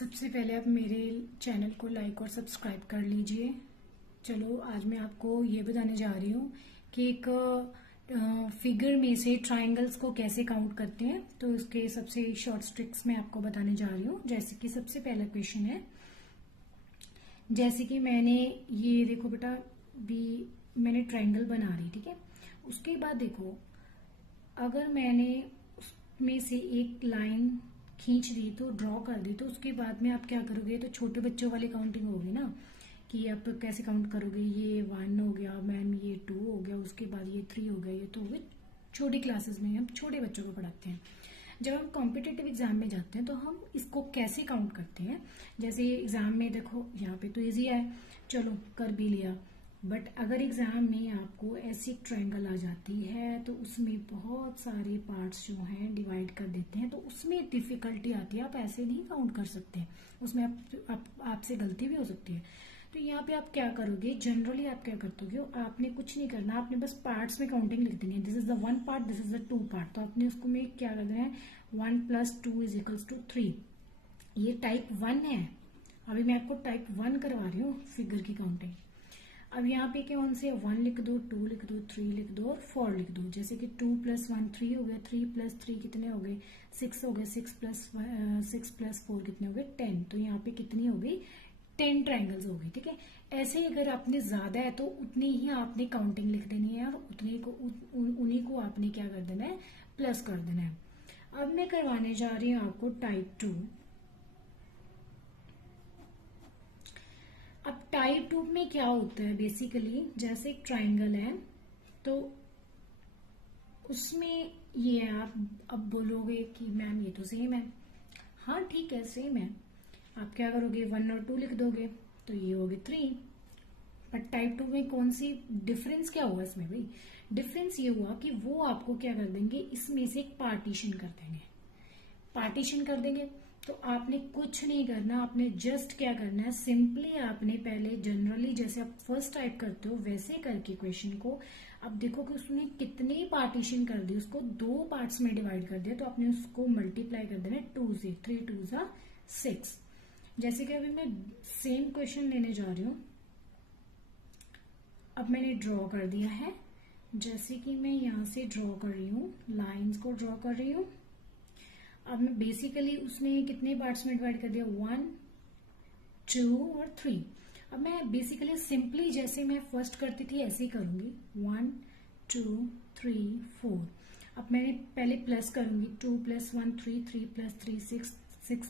सबसे पहले आप मेरे चैनल को लाइक और सब्सक्राइब कर लीजिए। चलो आज मैं आपको ये बताने जा रही हूँ कि एक फिगर में से ट्रायंगल्स को कैसे काउंट करते हैं। तो उसके सबसे शॉर्ट ट्रिक्स मैं आपको बताने जा रही हूँ। जैसे कि सबसे पहला क्वेश्चन है, जैसे कि मैंने ये देखो बेटा भी मैंने ट्रायंगल बना रही, ठीक है। उसके बाद देखो अगर मैंने उसमें से एक लाइन खींच दी तो ड्रॉ कर दी, तो उसके बाद में आप क्या करोगे, तो छोटे बच्चों वाली काउंटिंग होगी ना कि आप कैसे काउंट करोगे। ये 1 हो गया मैम, ये 2 हो गया, उसके बाद ये 3 हो गया, ये तो हो गया। छोटी क्लासेस में हम छोटे बच्चों को पढ़ाते हैं। जब हम कॉम्पिटिटिव एग्जाम में जाते हैं तो हम इसको कैसे काउंट करते हैं। जैसे एग्जाम में देखो यहाँ पे तो इजी है, चलो कर भी लिया। बट अगर एग्जाम में आपको ऐसी ट्रायंगल आ जाती है तो उसमें बहुत सारे पार्ट्स जो हैं डिवाइड कर देते हैं, तो उसमें डिफिकल्टी आती है। आप ऐसे नहीं काउंट कर सकते, उसमें आपसे गलती भी हो सकती है। तो यहाँ पे आप क्या करोगे, जनरली आप क्या करते हो, आपने कुछ नहीं करना, आपने बस पार्ट्स में काउंटिंग लिख देनी है। This is the 1 part, this is the 2 part. तो आपने उसको में क्या कर देना है, 1 + 2 = 3। ये टाइप 1 है। अभी मैं आपको टाइप 1 करवा रही हूँ फिगर की काउंटिंग। अब यहाँ पे क्या कौन से 1 लिख दो, 2 लिख दो, 3 लिख दो और 4 लिख दो। जैसे कि 2 + 1 3 हो गया, 3 + 3 कितने हो गए, 6 हो गए, 6 + 4 कितने हो गए, 10। तो यहाँ पे कितनी हो गई, 10 ट्रायंगल्स हो गई, ठीक है। ऐसे ही अगर आपने ज्यादा है तो उतनी ही आपने काउंटिंग लिख देनी है और उन्हीं को आपने क्या कर देना है, प्लस कर देना है। अब मैं करवाने जा रही हूँ आपको टाइप 2। अब टाइप 2 में क्या होता है, बेसिकली जैसे एक ट्रायंगल है तो उसमें ये है। आप अब बोलोगे कि मैम ये तो सेम है। हाँ ठीक है, सेम है। आप क्या करोगे, 1 और 2 लिख दोगे, तो ये हो गए 3। बट टाइप 2 में कौन सी डिफरेंस क्या हुआ इसमें भाई, डिफरेंस ये हुआ कि वो आपको क्या कर देंगे, इसमें से एक पार्टीशन कर देंगे। पार्टीशन कर देंगे तो आपने कुछ नहीं करना, आपने जस्ट क्या करना है, सिंपली आपने पहले जनरली जैसे आप फर्स्ट टाइप करते हो वैसे करके क्वेश्चन को, अब देखो कि उसने कितने पार्टीशन कर दी, उसको 2 पार्ट्स में डिवाइड कर दिया, तो आपने उसको मल्टीप्लाई कर देना 2 से। 3 2 = 6। जैसे कि अभी मैं सेम क्वेश्चन लेने जा रही हूं। अब मैंने ड्रॉ कर दिया है, जैसे कि मैं यहां से ड्रॉ कर रही हूं, लाइंस को ड्रॉ कर रही हूं। अब मैं बेसिकली उसने कितने पार्ट्स में डिवाइड कर दिया, 1 2 और 3। अब मैं बेसिकली सिंपली जैसे मैं फर्स्ट करती थी ऐसे ही करूंगी, 1 2 3 4। अब मैंने पहले प्लस करूंगी, 2 + 1 3, 3 + 3 6,